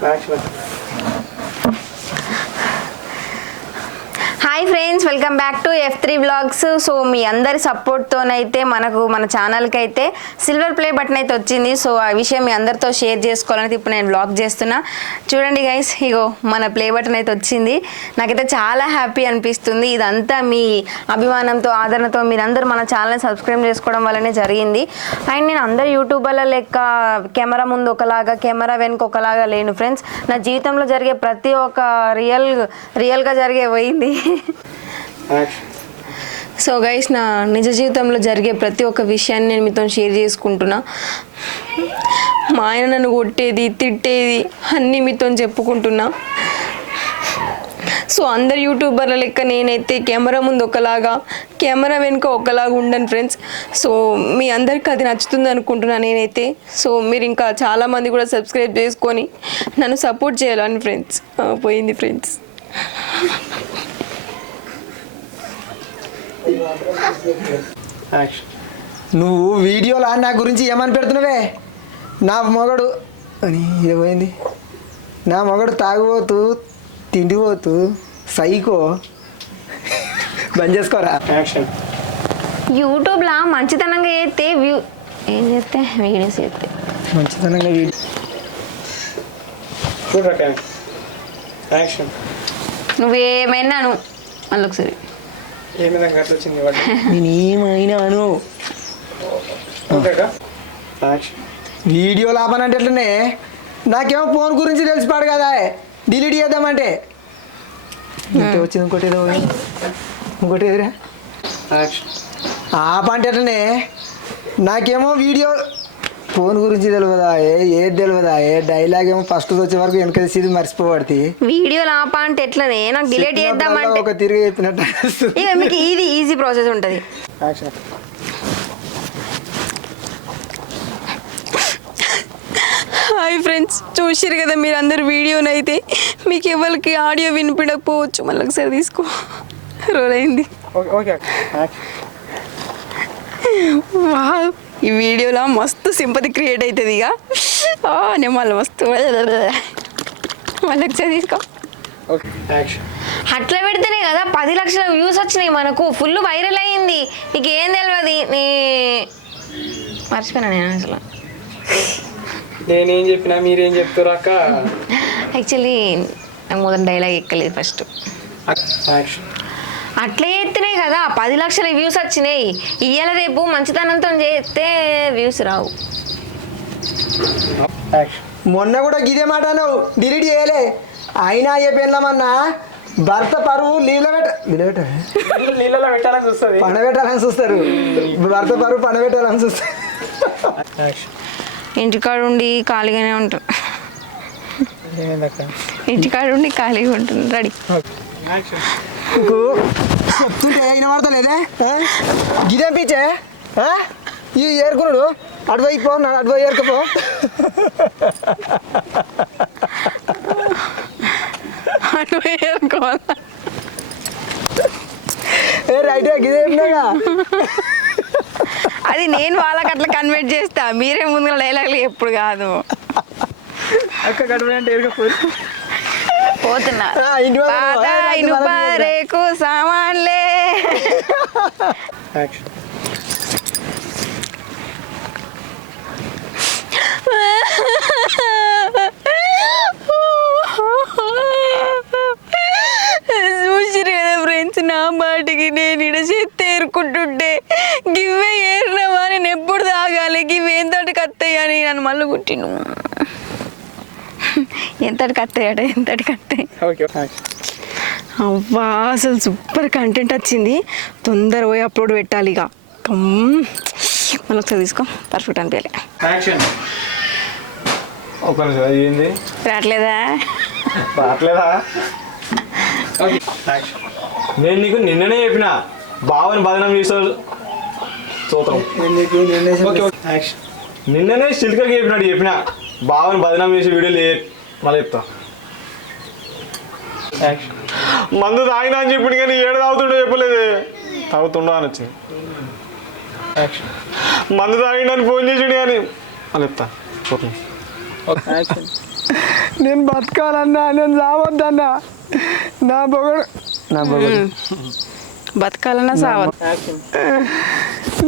Hi friends, welcome back to F3 vlogs. So మీ అందరి సపోర్ట్తోనైతే మనకు మన ఛానల్కి అయితే సిల్వర్ ప్లే బటన్ అయితే వచ్చింది. సో ఆ విషయం మీ అందరితో షేర్ చేసుకోవాలని ఇప్పుడు నేను వ్లాగ్ చేస్తున్నా. చూడండి గైస్, ఇగో మన ప్లే బటన్ అయితే వచ్చింది. నాకైతే చాలా హ్యాపీ అనిపిస్తుంది. ఇదంతా మీ అభిమానంతో, ఆదరణతో మీరందరూ మన ఛానల్ని సబ్స్క్రైబ్ చేసుకోవడం వల్లనే జరిగింది. అండ్ నేను అందరు యూట్యూబర్ల లెక్క కెమెరా ముందు ఒకలాగా, కెమెరా వెనుక ఒకలాగా లేను ఫ్రెండ్స్. నా జీవితంలో జరిగే ప్రతి ఒక్క రియల్గా జరిగే పోయింది. సో గైస్, నా నిజ జీవితంలో జరిగే ప్రతి ఒక్క విషయాన్ని నేను మీతో షేర్ చేసుకుంటున్నా. మా ఆయన నన్ను కొట్టేది, తిట్టేది అన్నీ మీతో చెప్పుకుంటున్నా. సో అందరు యూట్యూబర్ల లెక్క నేనైతే కెమెరా ముందు ఒకలాగా, కెమెరా వెనుక ఒకలాగా ఉండను ఫ్రెండ్స్. సో మీ అందరికీ అది నచ్చుతుంది అనుకుంటున్నాను నేనైతే. సో మీరు ఇంకా చాలామంది కూడా సబ్స్క్రైబ్ చేసుకొని నన్ను సపోర్ట్ చేయాలని ఫ్రెండ్స్. పోయింది ఫ్రెండ్స్. నువ్వు వీడియోలో నా గురించి ఏమని పెడుతున్నావే? నా మొగడు అని ఏమైంది? నా మొగడు తాగిపోతూ, తిండిపోతూ, సైకో. బంద్ చేసుకోరా. యూట్యూబ్లో మంచితనంగా చేస్తే ఏం చేస్తే వీడియోస్ చేస్తే మంచితనంగా నువ్వేమైనా మళ్ళీ ఒకసారి నేనేమైనాను వీడియో లాభానంటే ఎట్లనే? నాకేమో ఫోన్ గురించి తెలిసిపాడు కదా, డిలీట్ చేద్దామంటే వచ్చింది. ఇంకోటి ఎదురా ఆపంటే ఎట్లనే? నాకేమో వీడియో ఫోన్ గురించి తెలియదా, ఏది తెలియదా? డైలాగ్ ఏమో ఫస్ట్ వచ్చే వరకు వెనక సీది మర్చిపోబడితే వీడియో ఆప అంటే ఎట్లనే? నాకు డిలీట్ చేద్దామంటే ఒక తిరిగి చెప్పినట్టు మీకు ఇది ఈజీ ప్రాసెస్ ఉంటుంది. హాయ్ ఫ్రెండ్స్, చూసిరు కదా మీరు అందరు వీడియోనైతే. మీకు ఎవరికి ఆడియో వినిపించకపోవచ్చు, మళ్ళీ ఒకసారి తీసుకో. రోల్ అయింది. ఈ వీడియోలో మస్తు సింపతి క్రియేట్ అవుతుంది. ఇక నేను మళ్ళీ మస్తు మళ్ళీ ఒకసారి తీసుకో. అట్లా పెడితేనే కదా 10 లక్షల వ్యూస్ వచ్చినాయి మనకు. ఫుల్ వైరల్ అయ్యింది. నీకు ఏం తెలియదు. మర్చిపోయినా నేను అసలు. నేనేం చెప్పినా మీరేం చెప్తారు అక్క? యాక్చువల్లీ నాకు మొదటి డైలాగ్ ఎక్కలేదు ఫస్ట్. అట్లా చేస్తేనే కదా 10 లక్షల వ్యూస్ వచ్చినాయి. ఇయ్యాల రేపు మంచితనంతో చేస్తే వ్యూస్ రావు. మొన్న కూడా గిదే మాట నువ్వు డిలీట్ చేయలే. అయినా ఏ పెళ్ళమన్నా భర్త పరువు నీళ్ళలో పెట్టాలని చూస్తుంది, పండబెట్టాలని చూస్తారు. భర్త పరువు పండబెట్టాలని చూస్తారు. ఇంటికాడ ఉండి ఖాళీగానే ఉంటాం. ఇంటికాడ ఉండి ఖాళీగా ఉంటుంది. రెడీ చెప్తుంటే అయిన వాడతా లేదే? గిదేం పీచే ఈ ఏరుకున్నాడు. అటువైపు పో, అటువైపు ఏరుకపో. అటువైపు ఏరుకోవాలా? రైటే గిదేగా. అది నేను వాళ్ళకి అట్లా కన్వర్ట్ చేస్తా. మీరే ముందు డైలాగ్లు ఎప్పుడు కాదు. అక్క కట్టుబడి ఏరుకపోయి పోతున్నా రేకు సామాన్లే. చూసిరు కదా ఫ్రెండ్స్, నా బాటికి నేను ఇడ చేస్తే ఏరుకుంటుంటే గివ్వే ఏరినవా, నేను ఎప్పుడు తాగాలి, గివ్వే ఎంతటికి వస్తాయి అని నన్ను మళ్ళీ కుట్టిను. ఎంతటికి వస్తాయట, ఎంతటికి వస్తాయి. అవ్వా, అసలు సూపర్ కంటెంట్ వచ్చింది. తొందర పోయి అప్లోడ్ పెట్టాలి. ఇక మళ్ళీ ఒకసారి తీసుకో. పర్ఫెక్ట్ అనిపించాలి. రావట్లేదా? నేను నీకు నిన్ననే చెప్పిన బావని బదనం చేసావు చూద్దాం. నిన్ననే సిల్కకి చెప్పిన బావని బదనం చేసే వీడియోలు మళ్ళీ చెప్తా. మందు తాగినా అని చెప్పింది కానీ ఏడు తాగుతుండో చెప్పలేదు. తాగుతుండో అని వచ్చింది. మందు తాగిండని ఫోన్ చేసిండు కానీ మళ్ళీ చెప్తా. నేను బతకాలన్నా నేను రావద్దన్నా నా బొగడు బతకాలన్నా సావదు.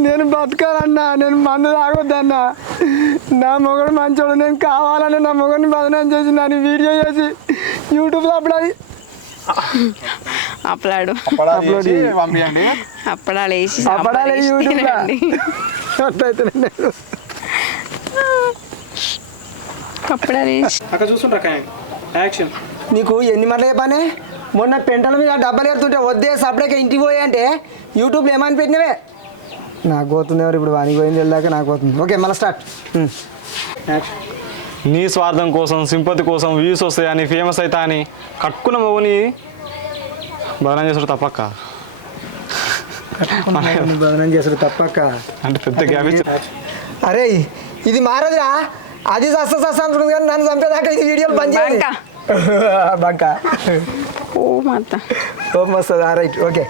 నేను బతకాలన్నా నేను మందు తాగొద్దన్నా నా మొగడు మంచోడు నేను కావాలని నా మొగడిని బదనాం చేసి నన్ను వీడియో చేసి యూట్యూబ్లో అప్పలాడు పంపించండి. అప్పడాలు వేసి అప్పడాలు వేసి యూట్యూబ్లో. అట్లయితే నేను అప్పడాలు వేసి అక్కడ చూస్తుంటా యాక్షన్. నీకు ఎన్ని మాటలు చెప్పానే మొన్న పెంటల మీద డబ్బలు ఎడుతుంటే వద్దే సపరేట్గా ఇంటికి పోయి అంటే యూట్యూబ్లో ఏమని పెట్టినవే నాకు పోతుంది ఎవరు ఇప్పుడు వానికి పోయింది వెళ్ళాక నాకు పోతుంది. ఓకే మళ్ళీ స్టార్ట్. యాక్షన్. నీ స్వార్థం కోసం సింపతి కోసం వ్యూస్ వస్తాయని ఫేమస్ అవుతా అని కట్టుకున్న మగని బదనం చేసుడు తప్పక్క. బదనం చేసాడు తప్పక్క. అంటే పెద్ద గ్యాప్ ఇచ్చి అరే ఇది మారదురా అది సస్తా అనుకుంటుంది కానీ నన్ను చంపేదాకా ఇది వీడియోలు బంద్ చేయాలి. బంక. బంక ఓ మాత కోపం వస్తుంది. Right okay